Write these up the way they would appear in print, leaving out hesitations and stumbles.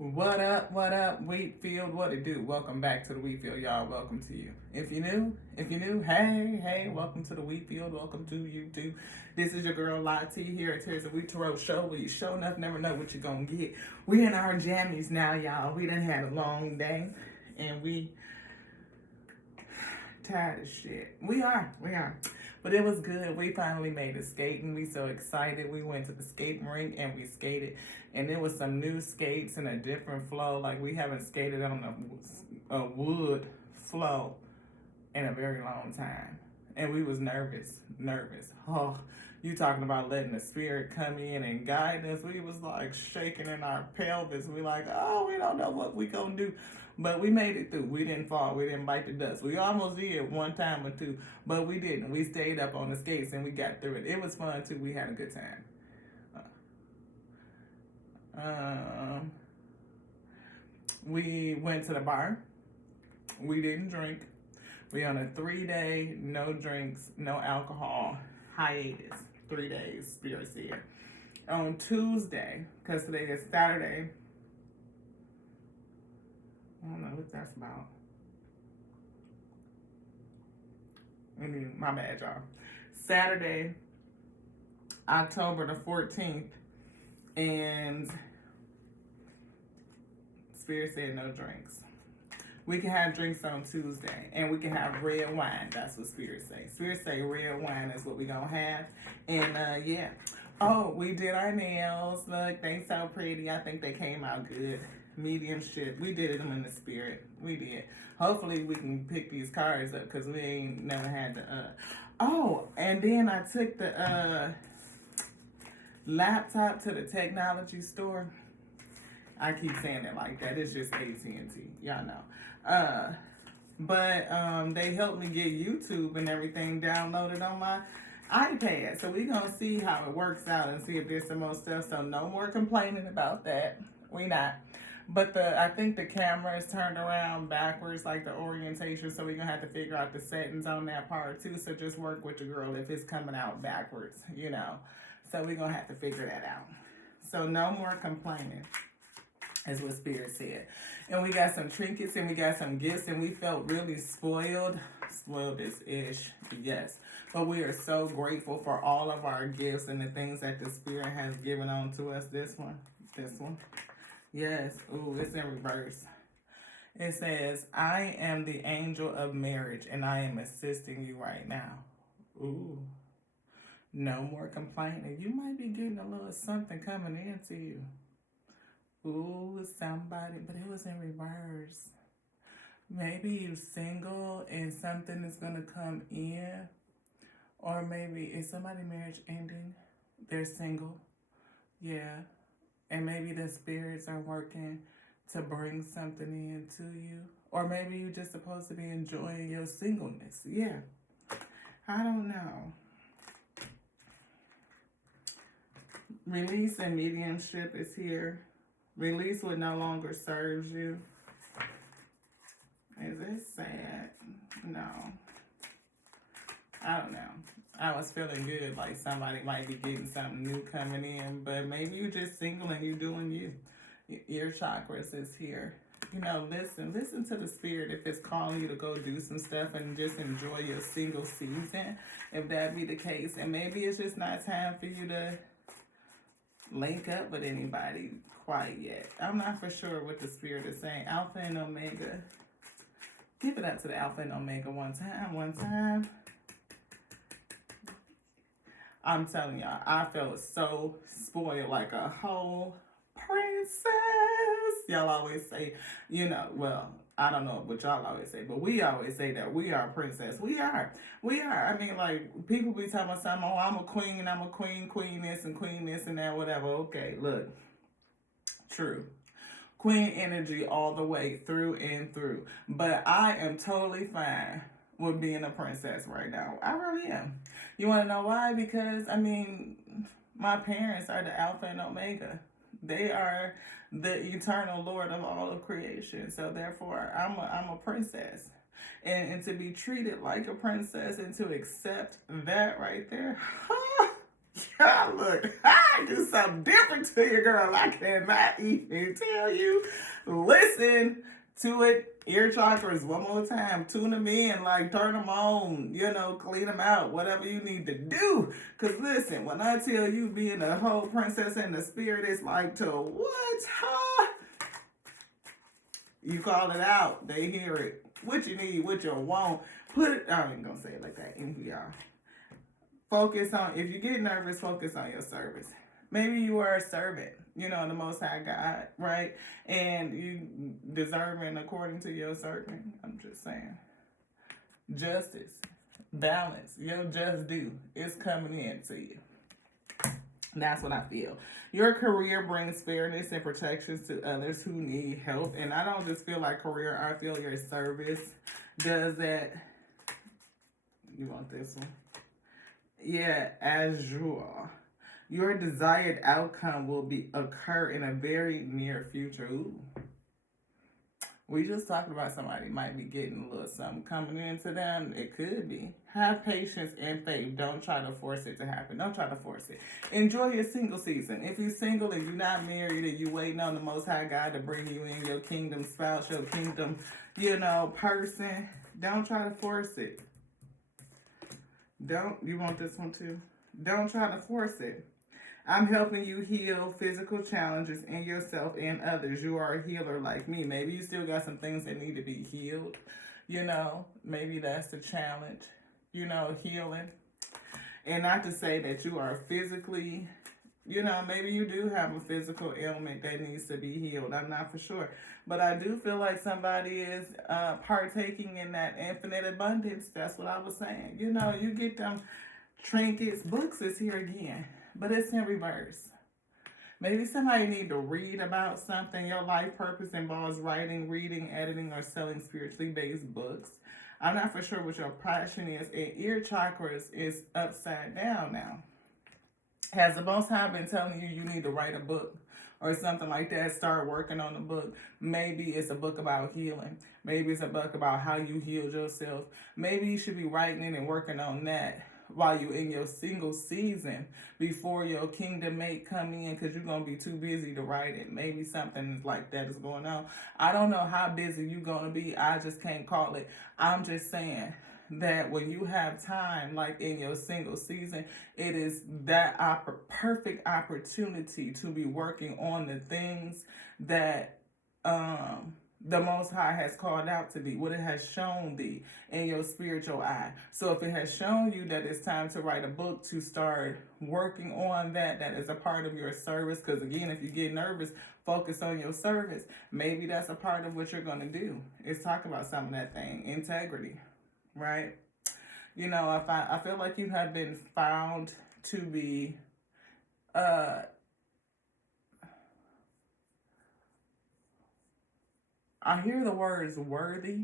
What up, Wheatfield? What it do? Welcome back to the Wheatfield, y'all. Welcome to you. If you new, hey, welcome to the Wheatfield. Welcome to you too. This is your girl Lottie here at Tears of Wheat Tarot Show, where you show enough, never know what you're gonna get. We in our jammies now, y'all. We done had a long day, and we tired as shit. We are. But it was good. We finally made it skating. We so excited. We went to the skating rink and we skated. And there was some new skates and a different flow. Like we haven't skated on a wood flow in a very long time. And we was nervous. Oh, you talking about letting the spirit come in and guide us. We was like shaking in our pelvis. We like, oh, we don't know what we gonna do. But we made it through. We didn't fall. We didn't bite the dust. We almost did one time or two, but we didn't. We stayed up on the skates and we got through it. It was fun too. We had a good time. We went to the bar. We didn't drink. We on a 3-day, no drinks, no alcohol hiatus. 3 days, Spirit said. On Tuesday, because today is Saturday, I don't know what that's about. My bad, y'all. Saturday, October the 14th, and Spirit said no drinks. We can have drinks on Tuesday, and we can have red wine. That's what Spirit say. Spirit say red wine is what we gonna have, and yeah. Oh, we did our nails. Look, they so pretty. I think they came out good. Mediumship. We did them in the spirit. We did. Hopefully we can pick these cards up because we ain't never had the oh, and then I took the laptop to the technology store. I keep saying it like that. It's just AT&T. Y'all know. But they helped me get YouTube and everything downloaded on my iPad. So we gonna see how it works out and see if there's some more stuff. So no more complaining about that. We not. But I think the camera is turned around backwards, like the orientation, so we're going to have to figure out the settings on that part, too. So just work with your girl if it's coming out backwards, you know. So we're going to have to figure that out. So no more complaining, is what Spirit said. And we got some trinkets and we got some gifts, and we felt really spoiled. Spoiled is ish, yes. But we are so grateful for all of our gifts and the things that the Spirit has given on to us. This one. Yes. Ooh, it's in reverse. It says, I am the angel of marriage and I am assisting you right now. Ooh. No more complaining. You might be getting a little something coming into you. Ooh, somebody, but it was in reverse. Maybe you single and something is going to come in. Or maybe is somebody marriage ending? They're single. Yeah. And maybe the spirits are working to bring something in to you. Or maybe you're just supposed to be enjoying your singleness. Yeah. I don't know. Release and mediumship is here. Release what no longer serves you. Is it sad? No. I don't know. I was feeling good, like somebody might be getting something new coming in, but maybe you're just single and you're doing you. Your chakras is here. You know, listen to the spirit if it's calling you to go do some stuff and just enjoy your single season, if that be the case. And maybe it's just not time for you to link up with anybody quite yet. I'm not for sure what the spirit is saying. Alpha and Omega. Give it up to the Alpha and Omega one time. I'm telling y'all, I felt so spoiled, like a whole princess. Y'all always say, you know, well, I don't know what y'all always say, but we always say that we are a princess. We are. I mean, like, people be talking about something, oh, I'm a queen and I'm a queen this and that, whatever. Okay, look. True. Queen energy all the way through and through. But I am totally fine with being a princess right now. I really am. You want to know why? Because, I mean, my parents are the Alpha and Omega. They are the eternal Lord of all of creation. So, therefore, I'm a princess. And to be treated like a princess and to accept that right there, Yeah, look, I do something different to you, girl. I cannot even tell you. Listen to it. Ear chakras, one more time. Tune them in, like turn them on, clean them out, whatever you need to do. Because listen, when I tell you being a whole princess in the spirit, it's like to what? Huh? You call it out, they hear it. What you need, what you want. Put it, I ain't gonna say it like that. Anyway, y'all. Focus on, if you get nervous, focus on your service. Maybe you are a servant, the Most High God, right? And you deserving according to your servant. I'm just saying. Justice, balance, your just due is coming in to you. That's what I feel. Your career brings fairness and protections to others who need help. And I don't just feel like career, I feel your service does that. You want this one? Yeah, azure. Your desired outcome will occur in a very near future. Ooh. We just talked about somebody might be getting a little something coming into them. It could be. Have patience and faith. Don't try to force it to happen. Don't try to force it. Enjoy your single season. If you're single and you're not married and you're waiting on the Most High God to bring you in your kingdom spouse, your kingdom, person, don't try to force it. You want this one too? Don't try to force it. I'm helping you heal physical challenges in yourself and others. You are a healer like me. Maybe you still got some things that need to be healed. Maybe that's the challenge, healing. And not to say that you are physically, maybe you do have a physical ailment that needs to be healed. I'm not for sure. But I do feel like somebody is partaking in that infinite abundance. That's what I was saying. You get them trinkets. Books is here again. But it's in reverse. Maybe somebody need to read about something. Your life purpose involves writing, reading, editing, or selling spiritually based books. I'm not for sure what your passion is. And ear chakras is upside down now. Has the Most High been telling you need to write a book or something like that? Start working on the book. Maybe it's a book about healing. Maybe it's a book about how you healed yourself. Maybe you should be writing it and working on that while you're in your single season before your kingdom mate come in, because you're going to be too busy to write it. Maybe something like that is going on. I don't know how busy you're going to be. I just can't call it. I'm just saying that when you have time, like in your single season, it is that perfect opportunity to be working on the things that the Most High has called out to thee, what it has shown thee in your spiritual eye. So if it has shown you that it's time to write a book, to start working on that is a part of your service. Because again, if you get nervous, focus on your service. Maybe that's a part of what you're going to do, is talk about some of that thing, integrity, right? If I feel like you have been found to be I hear the words worthy.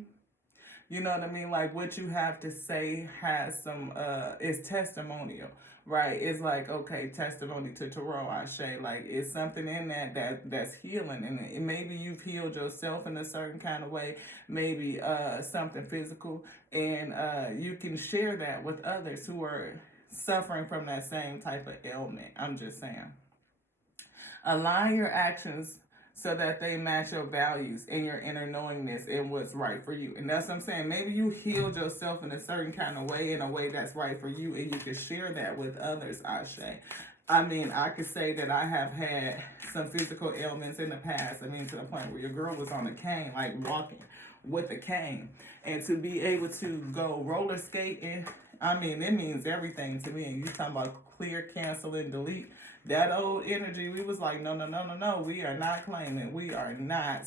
You know what I mean? Like what you have to say has some is testimonial, right? It's like, okay, testimony to Taro Ashe. Like it's something in that's healing, and maybe you've healed yourself in a certain kind of way, maybe something physical, and you can share that with others who are suffering from that same type of ailment. I'm just saying. Align your actions so that they match your values and your inner knowingness and what's right for you. And that's what I'm saying. Maybe you healed yourself in a certain kind of way, in a way that's right for you, and you can share that with others, Ashe. I mean, I could say that I have had some physical ailments in the past. I mean, to the point where your girl was on a cane, like walking with a cane. And to be able to go roller skating, I mean, it means everything to me. And you talking about clear, cancel, and delete. That old energy, we was like, no, we are not claiming. We are not.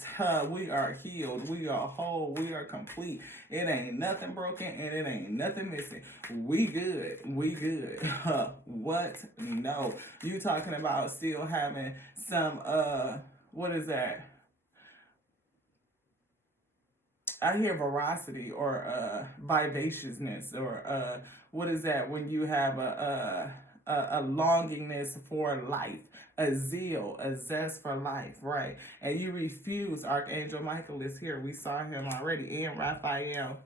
We are healed. We are whole. We are complete. It ain't nothing broken and it ain't nothing missing. We good. We good. What? No. You talking about still having some, what is that? I hear veracity or vivaciousness, or what is that when you have a longingness for life, a zeal, a zest for life, right? And you refuse. Archangel Michael is here. We saw him already, and Raphael.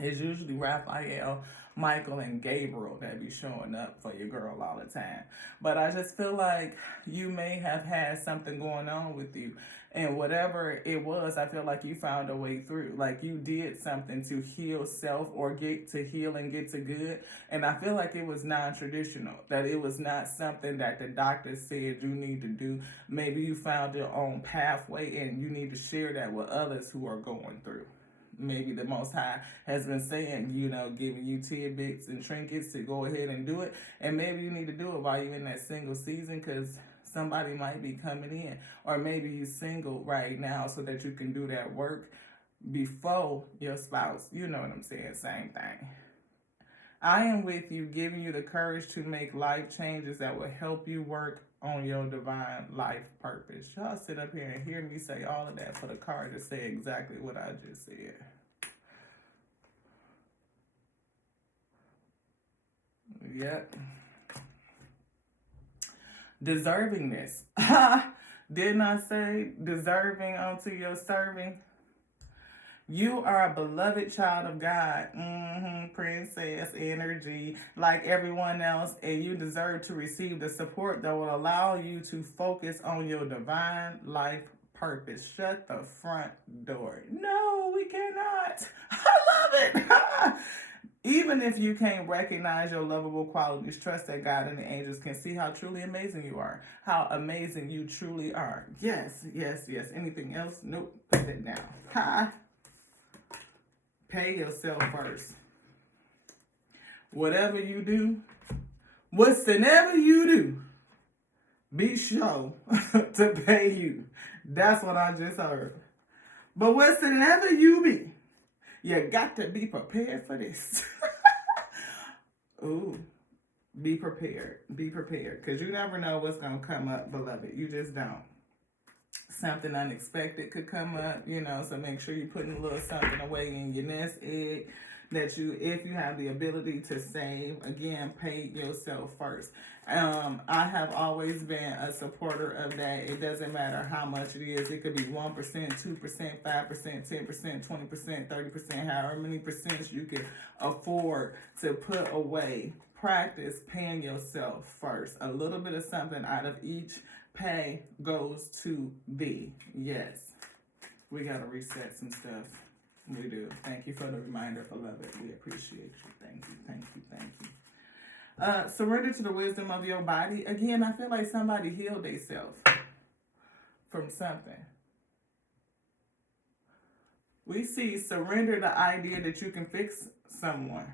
It's usually Raphael, Michael, and Gabriel that be showing up for your girl all the time. But I just feel like you may have had something going on with you. And whatever it was, I feel like you found a way through. Like you did something to heal self or get to heal and get to good. And I feel like it was non traditional, that it was not something that the doctor said you need to do. Maybe you found your own pathway and you need to share that with others who are going through. Maybe the Most High has been saying, giving you tidbits and trinkets to go ahead and do it. And maybe you need to do it while you're in that single season because somebody might be coming in. Or maybe you're single right now so that you can do that work before your spouse. You know what I'm saying? Same thing. I am with you, giving you the courage to make life changes that will help you work on your divine life purpose. Y'all sit up here and hear me say all of that for the card to say exactly what I just said. Yep. Deservingness. Didn't I say deserving unto your serving? You are a beloved child of God, princess energy, like everyone else, and you deserve to receive the support that will allow you to focus on your divine life purpose. Shut the front door. No, we cannot. I love it. Even if you can't recognize your lovable qualities, trust that God and the angels can see how truly amazing you are. How amazing you truly are. Yes, yes, yes. Anything else? Nope. Put it down. Ha. Pay yourself first. Whatever you do, whatsoever you do, be sure to pay you. That's what I just heard. But whatsoever you be, you got to be prepared for this. Ooh, be prepared. Be prepared. Because you never know what's going to come up, beloved. You just don't. Something unexpected could come up, so make sure you're putting a little something away in your nest egg that if you have the ability to save, again, pay yourself first. I have always been a supporter of that. It doesn't matter how much it is. It could be 1%, 2%, 5%, 10%, 20%, 30%, however many percents you can afford to put away. Practice paying yourself first. A little bit of something out of each pay goes to thee. Yes. We got to reset some stuff. We do. Thank you for the reminder, beloved. We appreciate you. Thank you, thank you, thank you. Surrender to the wisdom of your body. Again, I feel like somebody healed themselves from something. We see surrender the idea that you can fix someone.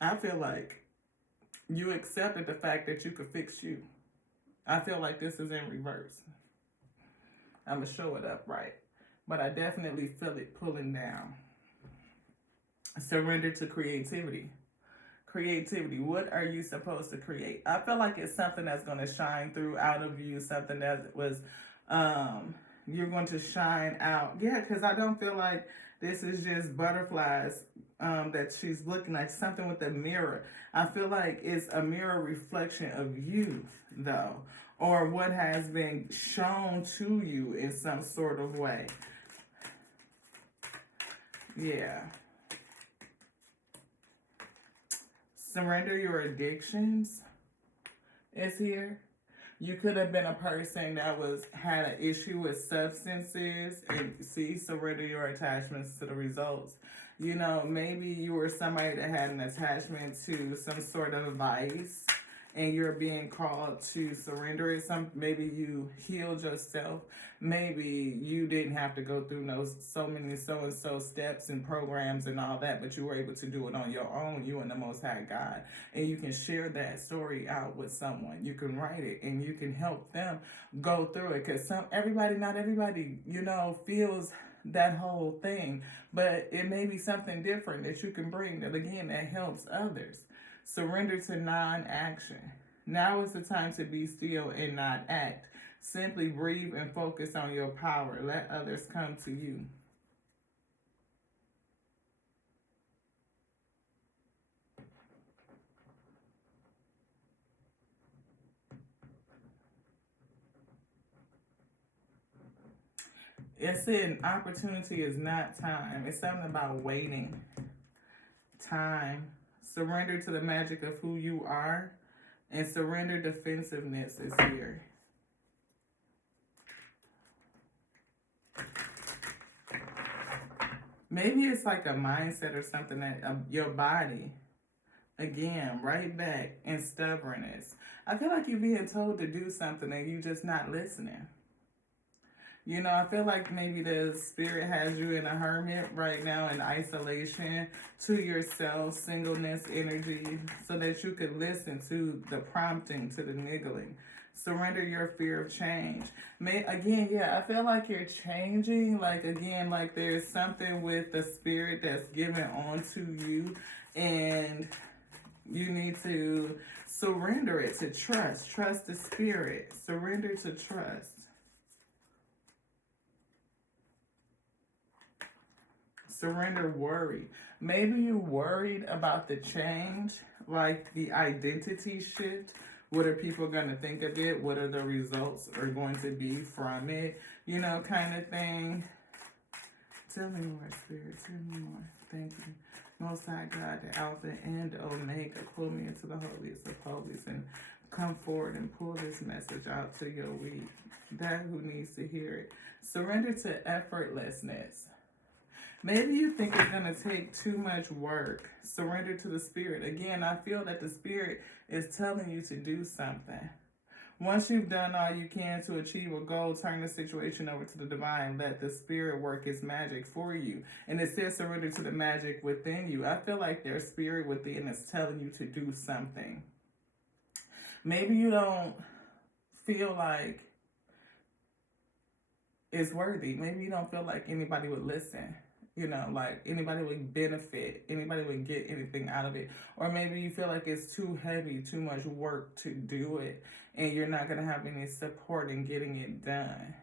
I feel like you accepted the fact that you could fix you. I feel like this is in reverse. I'm going to show it up right. But I definitely feel it pulling down. Surrender to creativity. Creativity. What are you supposed to create? I feel like it's something that's going to shine through out of you. Something that was, you're going to shine out. Yeah, because I don't feel like this is just butterflies that she's looking at. Something with a mirror. I feel like it's a mirror reflection of you, though. Or what has been shown to you in some sort of way. Yeah. Surrender your addictions is here. You could have been a person that had an issue with substances and surrender your attachments to the results. Maybe you were somebody that had an attachment to some sort of vice and you're being called to surrender it. Maybe you healed yourself. Maybe you didn't have to go through so many so-and-so steps and programs and all that, but you were able to do it on your own, you and the Most High God. And you can share that story out with someone. You can write it and you can help them go through it. Because not everybody, feels that whole thing. But it may be something different that you can bring that helps others. Surrender to non-action. Now is the time to be still and not act. Simply breathe and focus on your power. Let others come to you. It's an opportunity is not time. It's something about waiting. Time. Surrender to the magic of who you are, and surrender defensiveness is here. Maybe it's like a mindset or something that your body, again, right back in stubbornness. I feel like you're being told to do something and you just not listening. You know, I feel like maybe the spirit has you in a hermit right now in isolation to yourself, singleness energy, so that you could listen to the prompting, to the niggling. Surrender your fear of change. I feel like you're changing. Like, again, like there's something with the spirit that's given onto you, and you need to surrender it to trust. Trust the spirit. Surrender to trust. Surrender worry. Maybe you're worried about the change, like the identity shift. What are people going to think of it? What are the results are going to be from it? You know, kind of thing. Tell me more, Spirit. Tell me more. Thank you. Most High God, the Alpha and the Omega, pull me into the holiest of holies and come forward and pull this message out to your weak. That who needs to hear it. Surrender to effortlessness. Maybe you think it's going to take too much work. Surrender to the Spirit. Again, I feel that the Spirit is telling you to do something. Once you've done all you can to achieve a goal, turn the situation over to the divine. Let the Spirit work its magic for you. And it says surrender to the magic within you. I feel like their spirit within is telling you to do something. Maybe you don't feel like it's worthy. Maybe you don't feel like anybody would listen. You know, like anybody would benefit, anybody would get anything out of it. Or maybe you feel like it's too heavy, too much work to do it, and you're not going to have any support in getting it done.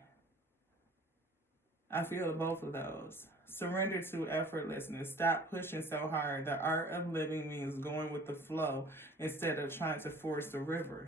I feel both of those. Surrender to effortlessness. Stop pushing so hard. The art of living means going with the flow instead of trying to force the river.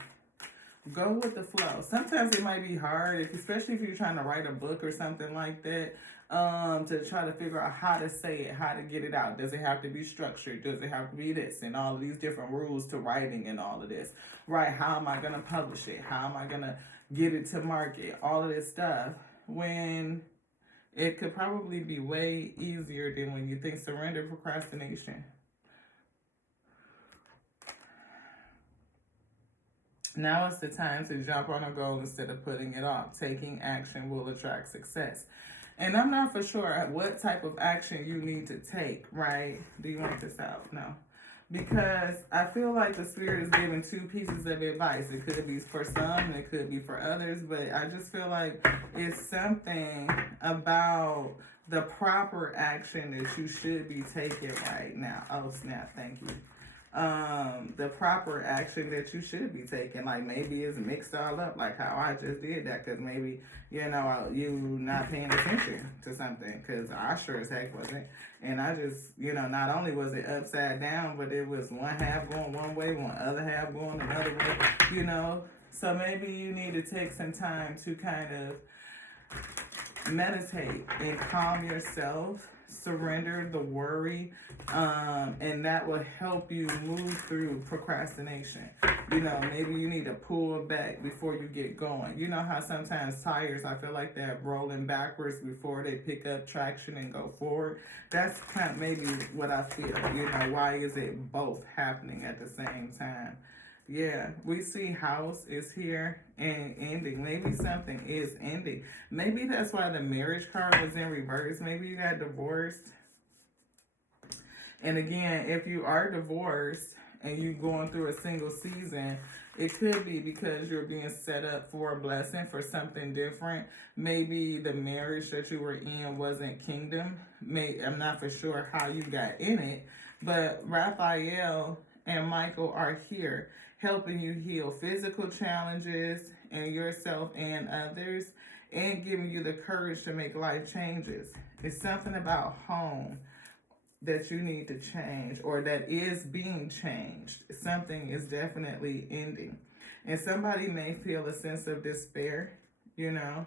Go with the flow. Sometimes it might be hard, especially if you're trying to write a book or something like that, to try to figure out how to say it, how to get it out. Does it have to be structured? Does it have to be this? And all of these different rules to writing and all of this. Right? How am I going to publish it? How am I going to get it to market? All of this stuff. When it could probably be way easier than when you think. Surrender procrastination. Now is the time to jump on a goal instead of putting it off. Taking action will attract success. And I'm not for sure what type of action you need to take, right? Do you want this out? No. Because I feel like the Spirit is giving two pieces of advice. It could be for some and it could be for others. But I just feel like it's something about the proper action that you should be taking right now. Oh, snap. Thank you. The proper action that you should be taking. Like maybe it's mixed all up, like how I just did that, because maybe, you know, you not paying attention to something, because I sure as heck wasn't. And I just, you know, not only was it upside down, but it was one half going one way, one other half going another way, you know. So maybe you need to take some time to kind of meditate and calm yourself. Surrender the worry, and that will help you move through procrastination. You know, maybe you need to pull back before you get going. You know how sometimes tires, I feel like they're rolling backwards before they pick up traction and go forward. That's kind of maybe what I feel. You know, why is it both happening at the same time? Yeah, we see house is here and ending. Maybe something is ending. Maybe that's why the marriage card was in reverse. Maybe you got divorced. And again, if you are divorced and you're going through a single season, it could be because you're being set up for a blessing, for something different. Maybe the marriage that you were in wasn't kingdom. I'm not for sure how you got in it, but Raphael and Michael are here, helping you heal physical challenges and yourself and others, and giving you the courage to make life changes. It's something about home that you need to change, or that is being changed. Something is definitely ending. And somebody may feel a sense of despair. you know,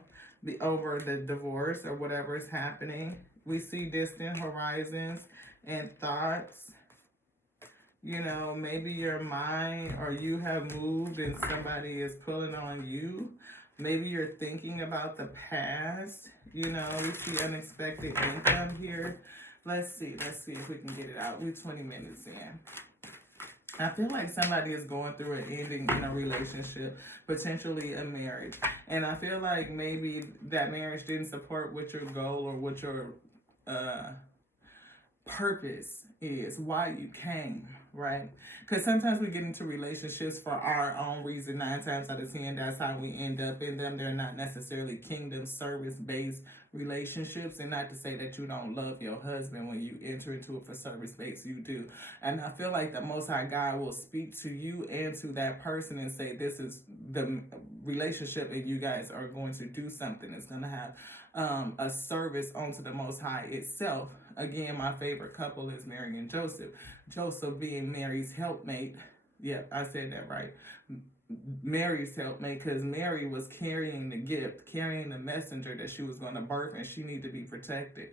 over the divorce or whatever is happening. We see distant horizons and thoughts. You know, maybe your mind or you have moved and somebody is pulling on you. Maybe you're thinking about the past. You know, we see unexpected income here. Let's see if we can get it out. We're 20 minutes in. I feel like somebody is going through an ending in a relationship, potentially a marriage. And I feel like maybe that marriage didn't support what your goal or what your purpose is, why you came, right? Because sometimes we get into relationships for our own reason. 9 times out of 10, that's how we end up in them. They're not necessarily kingdom service-based relationships, and not to say that you don't love your husband when you enter into it for service-based, you do. And I feel like the Most High God will speak to you and to that person and say, this is the relationship and you guys are going to do something. It's going to have a service onto the Most High itself. Again, my favorite couple is Mary and Joseph. Joseph being Mary's helpmate. Yeah, I said that right. Mary's helpmate, because Mary was carrying the gift, carrying the messenger that she was going to birth, and she needed to be protected.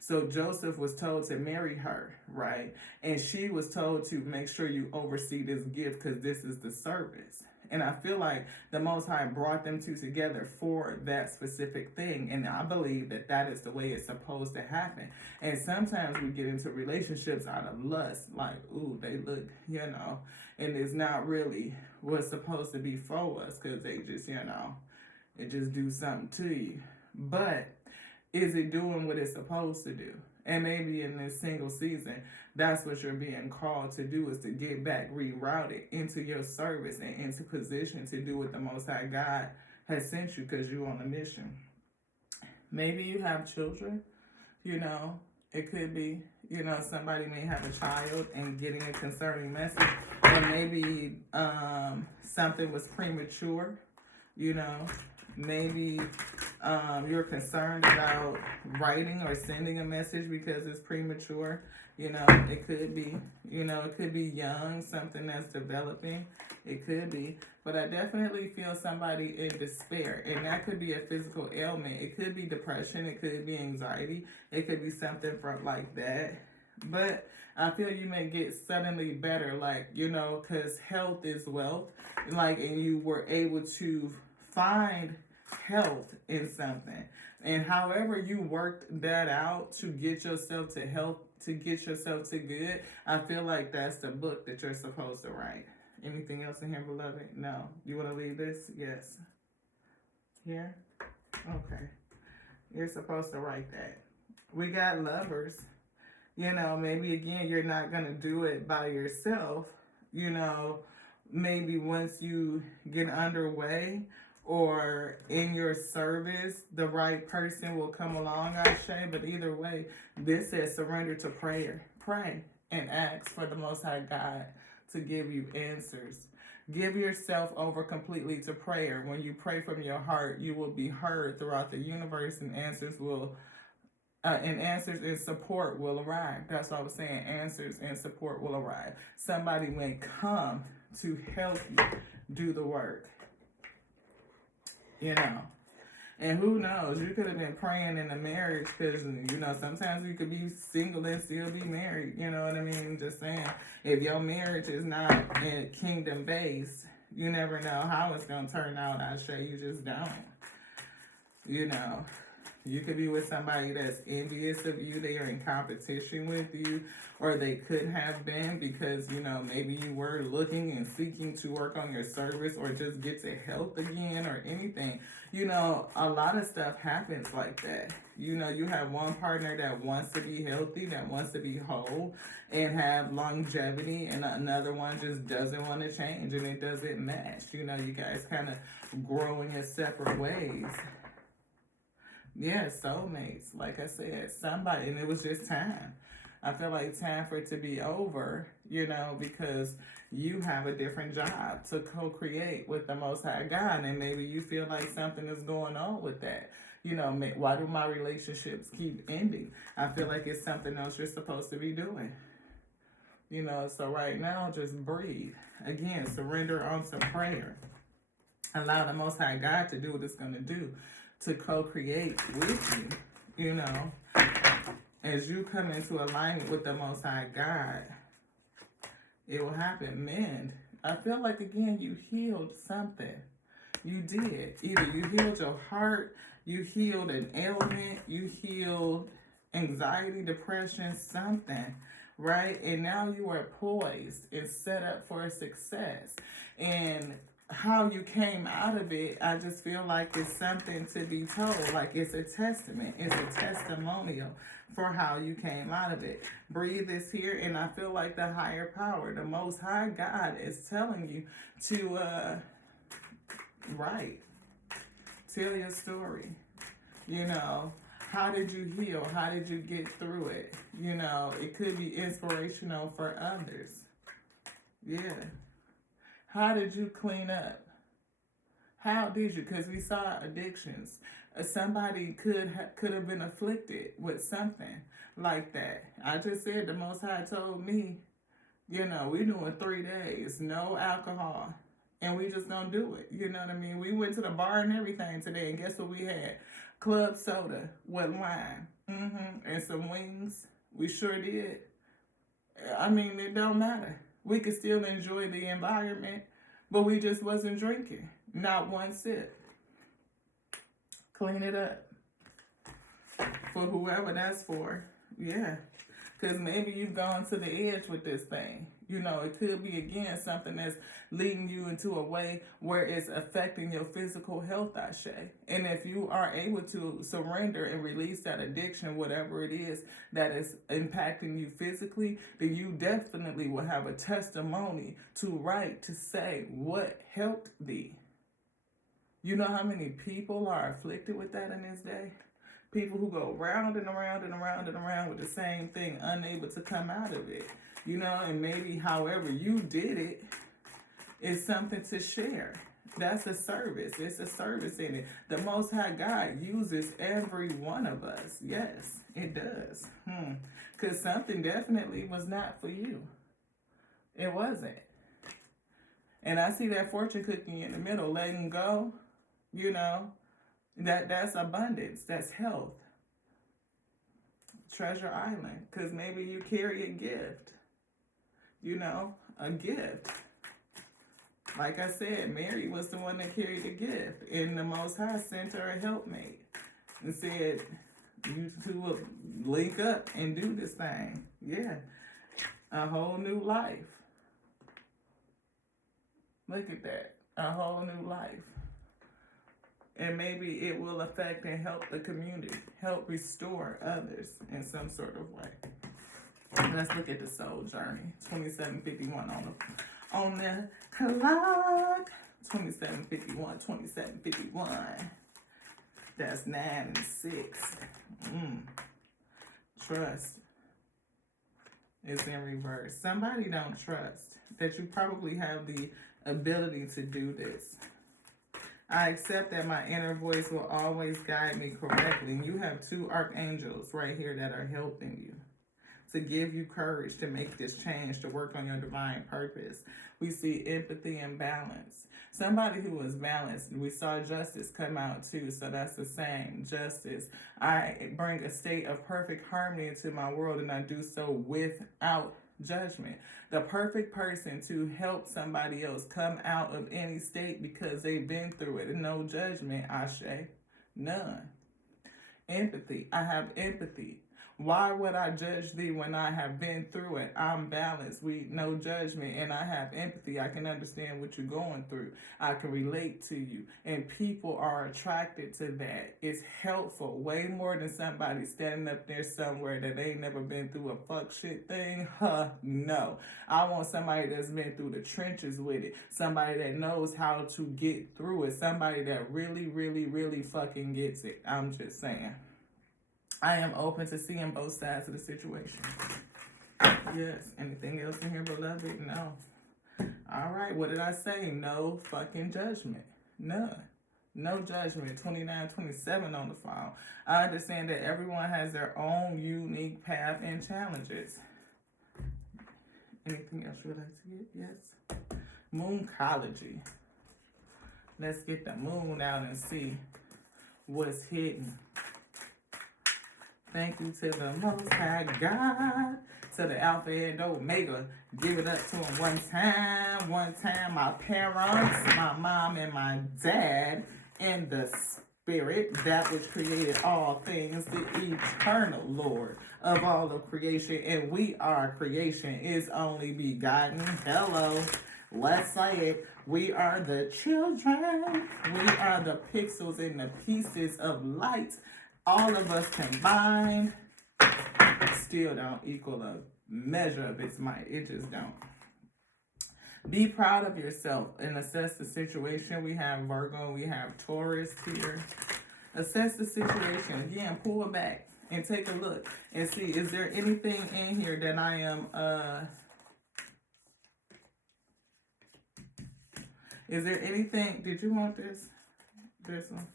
So Joseph was told to marry her, right? And she was told to make sure you oversee this gift because this is the service. And I feel like the Most High brought them two together for that specific thing. And I believe that that is the way it's supposed to happen. And sometimes we get into relationships out of lust, like, ooh, they look, you know, and it's not really what's supposed to be for us because they just, you know, it just do something to you. But is it doing what it's supposed to do? And maybe in this single season, that's what you're being called to do, is to get back rerouted into your service and into position to do what the Most High God has sent you because you're on a mission. Maybe you have children, you know, it could be, you know, somebody may have a child and getting a concerning message, or maybe something was premature, you know. Maybe you're concerned about writing or sending a message because it's premature. You know, it could be, you know, it could be young, something that's developing. It could be. But I definitely feel somebody in despair. And that could be a physical ailment. It could be depression. It could be anxiety. It could be something from like that. But I feel you may get suddenly better, like, you know, because health is wealth. Like, and you were able to find health in something, and however you worked that out to get yourself to health, to get yourself to good, I feel like that's the book that you're supposed to write. Anything else in here, beloved? No. You want to leave this? Yes. Here? Okay. You're supposed to write that. We got lovers. You know, maybe again, you're not going to do it by yourself. You know, maybe once you get underway or in your service, the right person will come along, I say. But either way, this says surrender to prayer. Pray and ask for the Most High God to give you answers. Give yourself over completely to prayer. When you pray from your heart, you will be heard throughout the universe, and answers and support will arrive. That's what I was saying. Answers and support will arrive. Somebody may come to help you do the work. You know, and who knows, you could have been praying in a marriage because, you know, sometimes you could be single and still be married. You know what I mean? Just saying, if your marriage is not in kingdom based, you never know how it's going to turn out. I say you just don't. You know, you could be with somebody that's envious of you. They are in competition with you, or they could have been because, you know, maybe you were looking and seeking to work on your service or just get to health again or anything. You know, a lot of stuff happens like that. You know, you have one partner that wants to be healthy, that wants to be whole and have longevity, and another one just doesn't want to change and it doesn't match. You know, you guys kind of growing in separate ways. Yeah, soulmates. Like I said, somebody, and it was just time. I feel like time for it to be over, you know, because you have a different job to co-create with the Most High God, and maybe you feel like something is going on with that. You know, why do my relationships keep ending? I feel like it's something else you're supposed to be doing. You know, so right now, just breathe. Again, surrender on some prayer. Allow the Most High God to do what it's going to do, to co-create with you, you know. As you come into alignment with the Most High God, it will happen. Men, I feel like, again, you healed something. You did. Either you healed your heart, you healed an ailment, you healed anxiety, depression, something, right? And now you are poised and set up for success. And how you came out of it, I just feel like it's something to be told. Like it's a testament, it's a testimonial for how you came out of it. Breathe is here, and I feel like the higher power, the Most High God, is telling you to write, tell your story. You know, how did you heal? How did you get through it? You know, it could be inspirational for others. Yeah. How did you clean up? How did you? Because we saw addictions. Somebody could have been afflicted with something like that. I just said the Most High told me, you know, we doing 3 days, no alcohol. And we just gonna do it. You know what I mean? We went to the bar and everything today, and guess what we had? Club soda with wine. And some wings. We sure did. I mean, it don't matter. We could still enjoy the environment, but we just wasn't drinking. Not one sip. Clean it up. For whoever that's for. Yeah. Because maybe you've gone to the edge with this thing. You know, it could be, again, something that's leading you into a way where it's affecting your physical health, Ashe. And if you are able to surrender and release that addiction, whatever it is that is impacting you physically, then you definitely will have a testimony to write, to say what helped thee. You know how many people are afflicted with that in this day? People who go round and around and around and around with the same thing, unable to come out of it. You know, and maybe however you did it is something to share. That's a service. It's a service in it. The Most High God uses every one of us. Yes, it does. Because something definitely was not for you. It wasn't. And I see that fortune cookie in the middle, letting go, you know. That's abundance. That's health. Treasure Island. Because maybe you carry a gift. You know, a gift. Like I said, Mary was the one that carried the gift. And the Most High sent her a helpmate. And said, you two will link up and do this thing. Yeah. A whole new life. Look at that. A whole new life. And maybe it will affect and help the community, help restore others in some sort of way. Let's look at the soul journey. 2751 on the clock. 2751, 2751. That's 9 and 6. Trust is in reverse. Somebody don't trust that you probably have the ability to do this. I accept that my inner voice will always guide me correctly. And you have 2 archangels right here that are helping you to give you courage to make this change, to work on your divine purpose. We see empathy and balance. Somebody who is balanced, we saw justice come out too, so that's the same. Justice. I bring a state of perfect harmony into my world, and I do so without judgment. The perfect person to help somebody else come out of any state because they've been through it. No judgment, Ashe. None. Empathy. I have empathy. Why would I judge thee when I have been through it? I'm balanced. No judgment, and I have empathy. I can understand what you're going through. I can relate to you, and people are attracted to that. It's helpful, way more than somebody standing up there somewhere that ain't never been through a fuck shit thing. No. I want somebody that's been through the trenches with it. Somebody that knows how to get through it. Somebody that really, really, really fucking gets it. I'm just saying. I am open to seeing both sides of the situation. Yes. Anything else in here, beloved? No. All right. What did I say? No fucking judgment. None. No judgment. 2927 on the file. I understand that everyone has their own unique path and challenges. Anything else you would like to get? Yes. Mooncology. Let's get the moon out and see what's hidden. Thank you to the Most High God, to the Alpha and Omega. Give it up to him one time. One time, my parents, my mom and my dad, in the spirit, that which created all things, the eternal Lord of all of creation. And we are creation, is only begotten. Hello. Let's say it. We are the children. We are the pixels and the pieces of light. All of us combined still don't equal a measure of its might. It just don't. Be proud of yourself and assess the situation. We have Virgo, we have Taurus here. Assess the situation. Again, pull back and take a look and see, is there anything in here that I am, is there anything, did you want this? This one?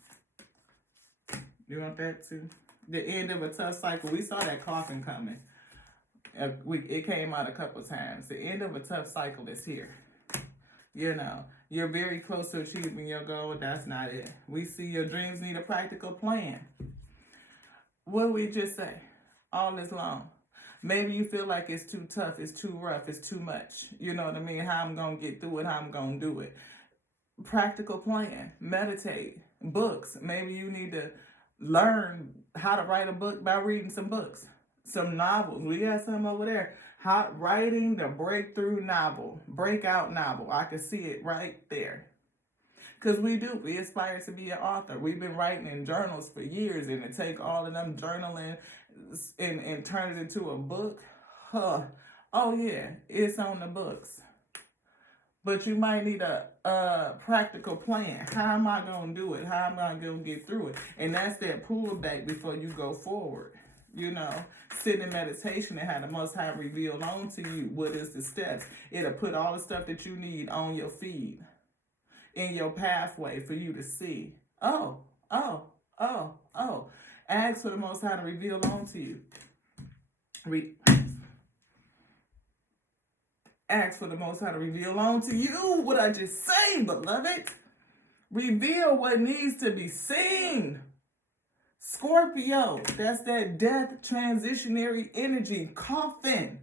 You want that too? The end of a tough cycle. We saw that coffin coming. It came out a couple times. The end of a tough cycle is here. You know, you're very close to achieving your goal. That's not it. We see your dreams need a practical plan. What did we just say all this long? Maybe you feel like it's too tough, it's too rough, it's too much. You know what I mean? How I'm going to get through it, how I'm going to do it. Practical plan. Meditate. Books. Maybe you need to learn how to write a book by reading some books, some novels. We got some over there. Writing the breakthrough novel, breakout novel. I can see it right there. Because we aspire to be an author. We've been writing in journals for years, and to take all of them journaling and turn it into a book, oh yeah, it's on the books. But you might need a practical plan. How am I going to do it? How am I going to get through it? And that's that pull back before you go forward. You know, sit in meditation and have the Most High reveal on to you what is the steps. It'll put all the stuff that you need on your feed, in your pathway for you to see. Oh. Ask for the Most High to reveal on to you. Ask for the Most High to reveal on to you what I just say, beloved. Reveal what needs to be seen. Scorpio, that's that death transitionary energy coffin.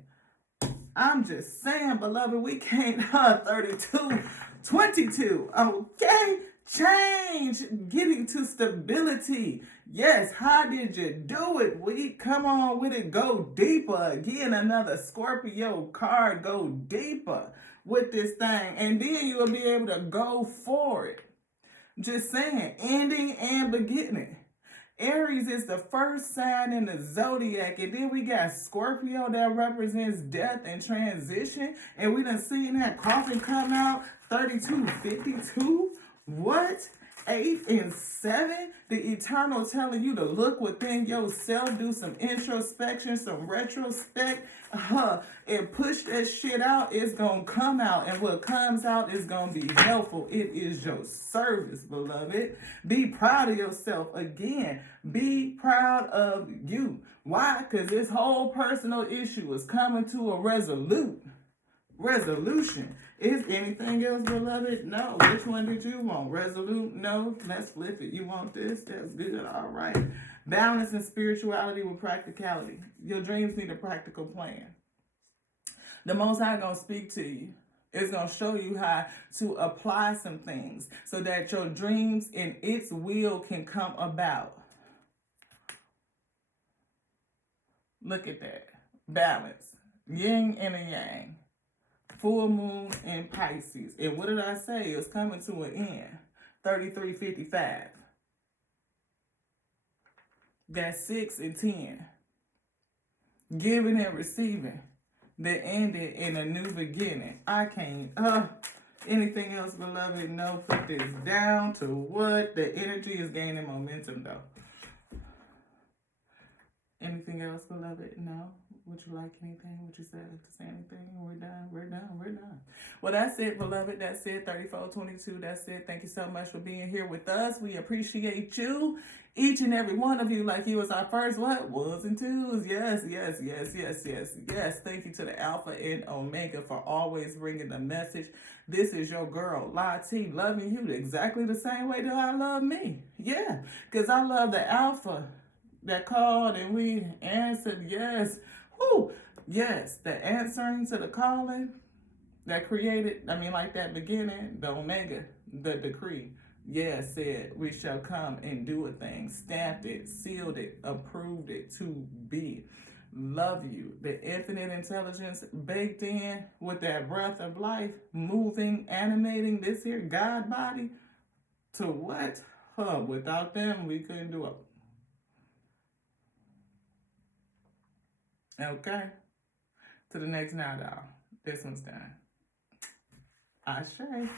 I'm just saying, beloved, we can't 32, 22, okay? Change, getting to stability. Yes, how did you do it? We come on with it, go deeper. Again, another Scorpio card, go deeper with this thing. And then you'll be able to go for it. Just saying, ending and beginning. Aries is the first sign in the zodiac, and then we got Scorpio that represents death and transition, and we done seen that coffin come out, 32, 52. What? 8 and 7? The Eternal telling you to look within yourself, do some introspection, some retrospect, and push that shit out. It's going to come out, and what comes out is going to be helpful. It is your service, beloved. Be proud of yourself. Again, be proud of you. Why? Because this whole personal issue is coming to a resolution. Is anything else, beloved? No. Which one did you want? Resolute? No. Let's flip it. You want this? That's good. All right. Balance and spirituality with practicality. Your dreams need a practical plan. The Most High gonna speak to you. It's gonna show you how to apply some things so that your dreams and its will can come about. Look at that. Balance. Yin and a yang. Full moon in Pisces. And what did I say? It's coming to an end. 33:55. Got 6 and 10. Giving and receiving. That ended in a new beginning. I can't. Anything else, beloved? No. Put this down to what? The energy is gaining momentum, though. Anything else, beloved? No? Would you like anything? Would you say anything? We're done. We're done. We're done. Well, that's it, beloved. That's it. 3422. That's it. Thank you so much for being here with us. We appreciate you. Each and every one of you, like you was our first what? Ones and twos. Yes, yes, yes, yes, yes, yes. Thank you to the Alpha and Omega for always bringing the message. This is your girl, La T, loving you exactly the same way that I love me. Yeah, because I love the Alpha that called and we answered. Yes. Whoo. Yes. The answering to the calling that created, like that beginning, the Omega, the decree. Yes, said we shall come and do a thing, stamped it, sealed it, approved it to be. Love you. The infinite intelligence baked in with that breath of life, moving, animating this here God body to what? Without them, we couldn't do it. Okay. To the next now, y'all. This one's done. Ashe.